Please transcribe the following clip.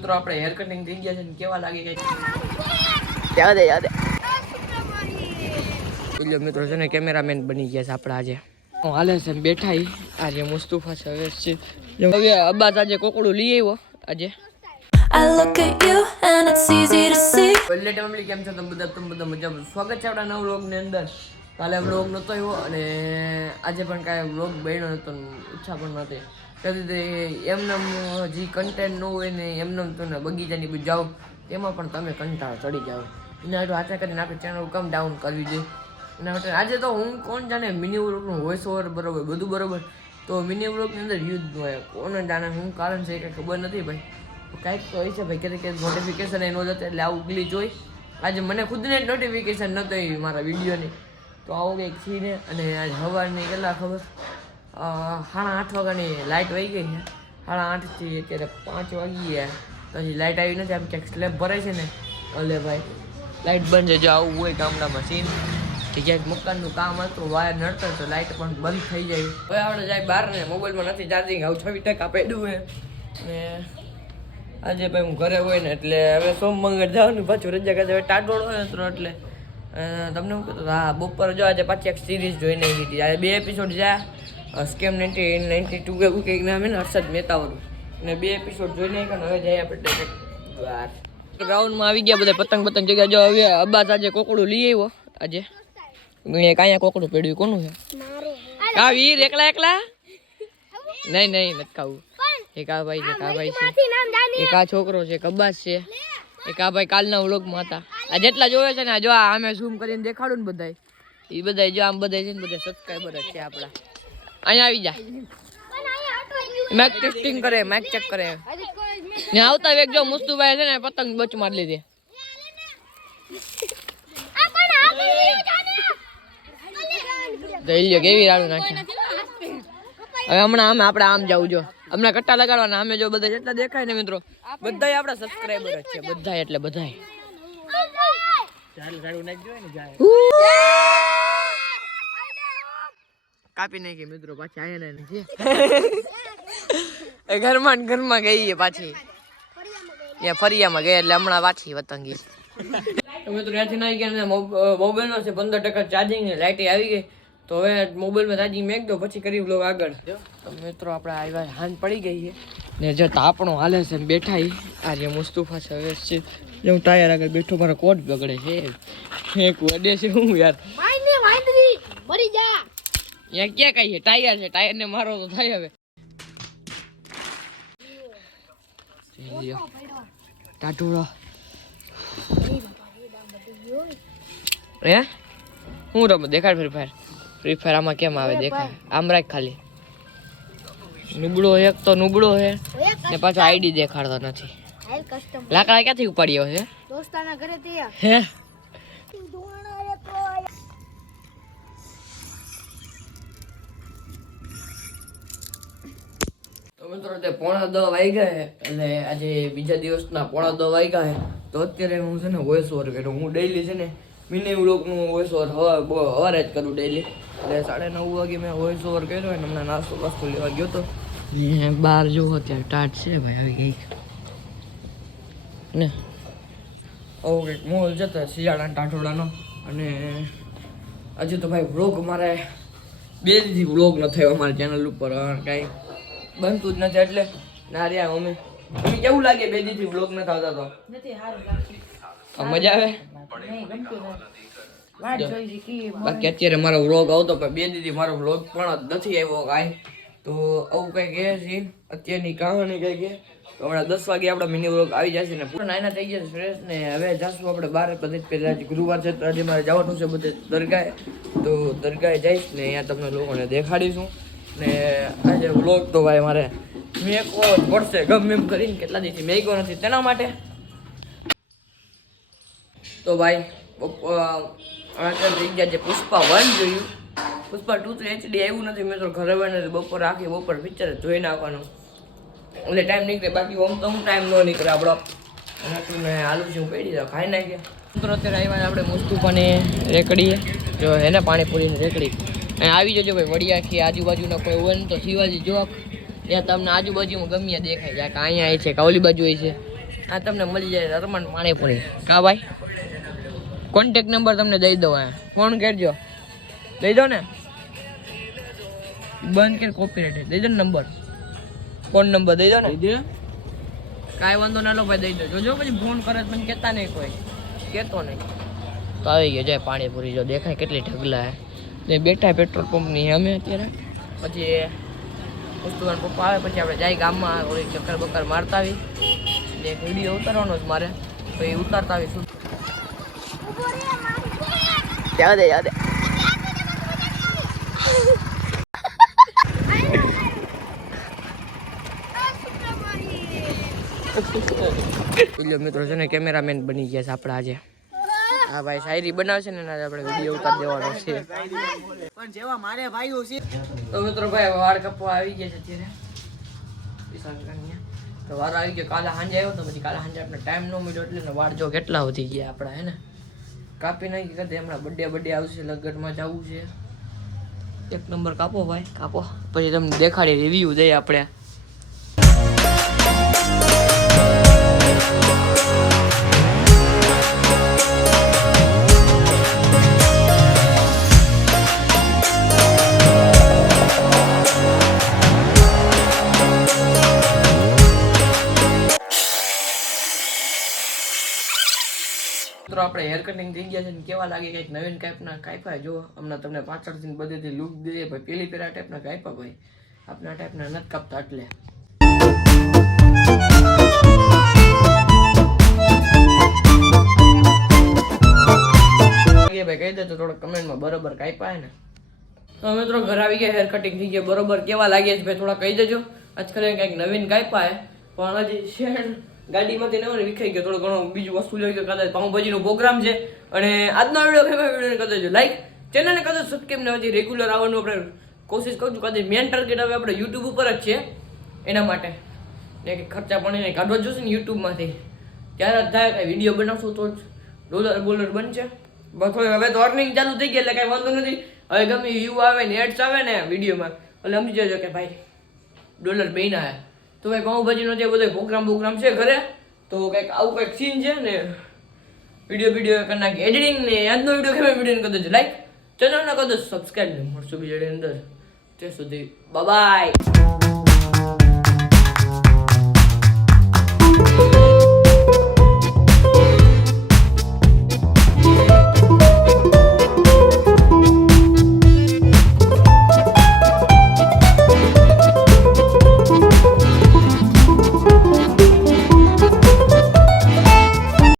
મિત્રો આપણે hair cutting થઈ ગયા છે ને કેવા લાગે કે યાદ મિત્રો છે ને કેમેરામેન બની ગયા છે આપણા આજે હાલે છે બેઠા આજે મુસ્તુફા છે હવે અબ્બાસ આજે કોકડું લઈ આવ્યો આજે I look at you and it's easy to see. પહેલે ફેમિલી કેમ છો તમે બધા મજામાં સ્વાગત છે આપણા નવા વ્લોગ ની અંદર કાલે વ્લોગ નતો આવ્યો અને આજે પણ કાંઈ વ્લોગ બન્યો નતો ઈચ્છા પણ નથી કદી એમને જે કન્ટેન્ટ ન હોય ને એમને તમે બગીચાની બધી જાઓ એમાં પણ તમે કંટાળો ચડી જાઓ એના માટે આશા કરીને આપણે ચેનલ કમ ડાઉન કરવી જોઈએ એના માટે આજે તો હું કોણ જાણે મિની વ્લોગનું વોઇસ ઓવર બરોબર બધું બરોબર તો મિની વ્લોગની અંદર યુઝ ન હોય કોને જાણે શું કારણ છે કંઈ ખબર નથી ભાઈ કાંઈક તો હોય છે ભાઈ ક્યારેક નોટિફિકેશન એ ન જતો એટલે આવું ગ્લિચ હોય આજે મને ખુદને જ નોટિફિકેશન નહોતો એ મારા વિડીયોની તો આવું કંઈક છીને અને આજે સવારની કેટલા ખબર 8:30 વાગ્યાની લાઇટ વહી ગઈ છે 8:30થી અત્યારે 5 વાગી ગયા પછી લાઇટ આવી નથી આમ ક્યાંક સ્લેબ ભરાય છે ને એટલે ભાઈ લાઇટ બંધ છે જો આવું હોય ગામડામાં સીન કે ક્યાંક મકાનનું કામ હતું વાયર નડતો તો લાઇટ પણ બંધ થઈ જાય હવે આપણે જાય બહાર ને મોબાઈલમાં નથી ચાર્જિંગ આવું 26% પડ્યું હોય ને આજે ભાઈ હું ઘરે હોય ને એટલે હવે સોમ મંગળ જાઉં ને પાછું રજા કાઢે હવે ટાટોળ હોય ને એટલે તમને શું કહેતો હા બપોર જો આજે પાછી એક સિરીઝ જોઈને આવી હતી આજે 2 એપિસોડ જ્યાં સ્કેમ 92 કે એવું કંઈક નામ ને હર્ષદ મહેતાવાળું અને 2 એપિસોડ જોઈને આવ્યા હવે જઈએ આપણે ગ્રાઉન્ડમાં આવી ગયા બધા પતંગ જગ્યા જો હવે અબ્બાસ આજે કોકડું લઈ આવ્યો આજે કાંયા કોકડું પડ્યું કોનું છે કા વીર એકલા નહીં નથી ખાવું એક આ ભાઈ છે એક આ છોકરો છે કબ્બાસ છે એક આ ભાઈ કાલના વ્લોગમાં હતા આ જેટલા જોવે છે ને જો આમે ઝૂમ કરીને દેખાડું ને બધાય એ બધાય જો આમ બધાય છે ને બધા સબસ્ક્રાઈબર જ છે આપણા અહીંયા આવી જા મેક ટેસ્ટિંગ કરે મેક ચેક કરે ને આવતા વેગ જો મુસ્તુભાઈ છે ને પતંગ બચ માર લીધી જઈ કેવી રાડું નાખ્યા હવે હમણાં આપણે આમ જવું જો હમણાં કટ્ટા લગાડવાના અમે જો બધા જેટલા દેખાય ને મિત્રો બધાય આપણા સબસ્ક્રાઇબર જ છે બધાય એટલે બધાય કાપી નાખી મિત્રો પાછી આયા નથી ઘરમાં ગઈ પાછી ત્યાં ફરિયામાં ગયા એટલે હમણાં પાછી વતંગી મિત્રો ત્યાંથી આવી ગયા મોબાઈલ નો છે 15% ચાર્જિંગ ને લાઇટ આવી ગઈ તો હવે મોબાઈલમાં ચાર્જિંગ મેક દો પછી કરી વ્લોગ આગળ તો મિત્રો આપણે આવ્યા હાન પડી ગઈ છે ને જો તાપણો હાલે છે બેઠા આ જે મુસ્તુફા છે હવે છે હું ટાયર આગળ બેઠો મારો કોટ બગડે છે એક વડે છે હું યાર મરી જા યા ક્યાં કહીએ ટાયર છે ટાયર ને મારો તો થાય હવે ટાટુડો હે હું રમ દેખાડ ફ્રી ફાયર આમાં કેમ આવે દેખાય આમ રાખ ખાલી નુબળો એક તો નુબળો છે ને પાછો આઈડી દેખાડતો નથી લાકડા ક્યાંથી ઉપાડ્યો છે દોસ્તાના ઘરે થી હે તો મિત્રો તે 9:30 વાગ્યા છે એટલે આજે બીજા દિવસના 9:30 વાગ્યા છે તો અત્યારે હું છે ને વોઇસ ઓવર કર્યો હું ડેઈલી છે ને મિની વ્લોગનું વોઇસ ઓવર સવારે જ કરું ડેઈલી એટલે 9:30 વાગે મેં વોઇસ ઓવર કર્યો અને હમણાં નાસ્તો લેવા ગયો તો બહાર જોવો અત્યારે ટાટ છે ભાઈ આવી ગઈ ને આવું કંઈક મોલ જતો શિયાળાના ટાટોડાનો અને હજુ તો ભાઈ વ્લોગ મારે 2 દીથી વ્લોગ ન થયો અમારી ચેનલ ઉપર કાંઈ બનતું જ નથી એટલે ના રહ્યા મમ્મી કેવું લાગે 2 દીથી વ્લોગ નથી આવતા તો મજા આવે બાકી અત્યારે મારો વ્લોગ આવતો પણ 2 દીથી મારો વ્લોગ પણ નથી આવ્યો કાંઈ તો આવું કંઈ કહે છે અત્યારની કહાની કંઈ કહે તો હમણાં 10 વાગે આપણો મિની વ્લોગ આવી જશે ને પૂરા નાના થઈ જશે ફ્રેશ ને હવે જાશું આપણે બહાર બધી પહેલાં ગુરુવાર છે તો આજે મારે જવાનું છે બધે દરગાહે તો દરગાહે જઈશ ને અહીંયા તમને લોકોને દેખાડીશું ને આજે વ્લોગ તો ભાઈ મારે મેકો પડશે ગમે એમ કરીને કેટલા દિવસથી મેકો નથી તેના માટે તો ભાઈ થઈ ગયા છે પુષ્પા 1 જોયું પુષ્પા 2 તો HD આવ્યું નથી મેં તો ઘરે બને બપોર પિક્ચર જોઈ નાખવાનું એટલે ટાઈમ નીકળે બાકી આમ તો હું ટાઈમ ન નીકળે આપણો અને આલુ છે હું પેડી દઉં ખાઈ નાખીએ મિત્રો અત્યારે આવ્યા આપણે મુસ્તુફાની રેકડીએ જો એને પાણીપુરીની રેકડી અહીં આવી જજો ભાઈ વડિયાથી આજુબાજુના કોઈ હોય ને તો શિવાજી ચોક ત્યાં તમને આજુબાજુમાં ગમ્યા દેખાય જાય કે અહીંયા છે કે ઓલી બાજુ છે આ તમને મળી જાય રમણ પાણીપુરી કા ભાઈ કોન્ટેક્ટ નંબર તમને દઈ દઉં આ ફોન કરજો દઈ દો ને બંધ કે કોપીરાઇટ દઈ દો ને નંબર ફોન નંબર દઈ દો ને કાંઈ વાંધો ના લો ભાઈ દઈ દો જોજો પછી ફોન કરે તો મને કહેતા નહીં કોઈ કહેતો નહીં તો આવી ગયો જાય પાણીપુરી જો દેખાય કેટલી ઢગલા હે બેઠા પેટ્રોલ પંપની અમે અત્યારે પછી વસ્તુવાન પપ્પા આવે પછી આપણે જાય ગામમાં થોડી ચક્કર બક્કર મારતા આવી ને એક વિડીયો ઉતારવાનો જ મારે તો એ ઉતારતા આવી શું યાદ મિત્રો છે ને કેમેરામેન બની ગયા છે આપણે આજે હા ભાઈ શાયરી બનાવશે ને આજે આપણે વિડીયો ઉતાર દેવાનો છે પણ જેવા મારે ભાઈઓ છે તો મિત્રો ભાઈ વાળ કપવા આવી ગયા છે અત્યારે તો વાળ આવી ગયો કાલે સાંજે આવ્યો તો પછી કાલે સાંજે આપણે ટાઈમ ન મળ્યો એટલે વાળ જો કેટલા વધી ગયા આપણા હે ને કાપી નાખી કરી હમણાં બર્થડે આવશે લગ્નમાં જવું છે એક નંબર કાપો ભાઈ કાપો પછી તમને દેખાડી રિવ્યુ દઈએ આપણે મિત્રો આપણે હેર કટિંગ થઈ ગયા છે ને કેવા લાગે કંઈક નવીન ટાઈપના કાપ્યા જો હમણાં તમને પાછળથી બધેથી લુક દે ભાઈ પેલી પેલા ટાઈપના કાપ્યા ભાઈ આપણા ટાઈપના નથી કાપતા એટલે ભાઈ કહી દે તો થોડો કમેન્ટમાં બરોબર કાપ્યા ને તો મિત્રો ઘર આવી ગયા હેર કટિંગ થઈ ગયા બરોબર કેવા લાગે છે ભાઈ થોડા કહી દેજો આજકાલ કંઈક નવીન કાપ્યા પણ હજી શેર ગાડીમાંથી નવો વિખાઈ ગયો થોડો ઘણો બીજું વસ્તુ લઈ ગયો કદાચ પાઉંભાજીનો પ્રોગ્રામ છે અને આજનો વિડીયો કદાચ લાઈક ચેનલને કદાચ સબસ્ક્રાઈબ ને હજી રેગ્યુલર આવવાનું આપણે કોશિશ કરું છું કદાચ મેન ટાર્ગેટ હવે આપણે યુટ્યુબ ઉપર જ છે એના માટે ને કે ખર્ચા પણ કાઢવો જ જોશે ને યુટ્યુબમાંથી ત્યારે જ થાય કાંઈ વિડીયો બનાવશું તો જ ડોલર બનશે બસ હવે તો અર્નિંગ ચાલુ થઈ ગઈ એટલે કાંઈ વાંધો નથી હવે ગમે વ્યૂ આવે ને એડ્સ આવે ને વિડીયોમાં એટલે સમજી જજો કે ભાઈ ડોલર બન્યા હે તો ભાઈ પાઉંભાજીનો જે બધો પ્રોગ્રામ છે ઘરે તો કંઈક આવું કંઈક સીન છે ને વિડીયો કરી નાખી એડિટિંગ ને આજનો વિડીયો કેમ વિડીયો કદાચ લાઈક ચેનલને કદાચ સબસ્ક્રાઈબ ને મળશું બીજા અંદર ત્યાં સુધી બાય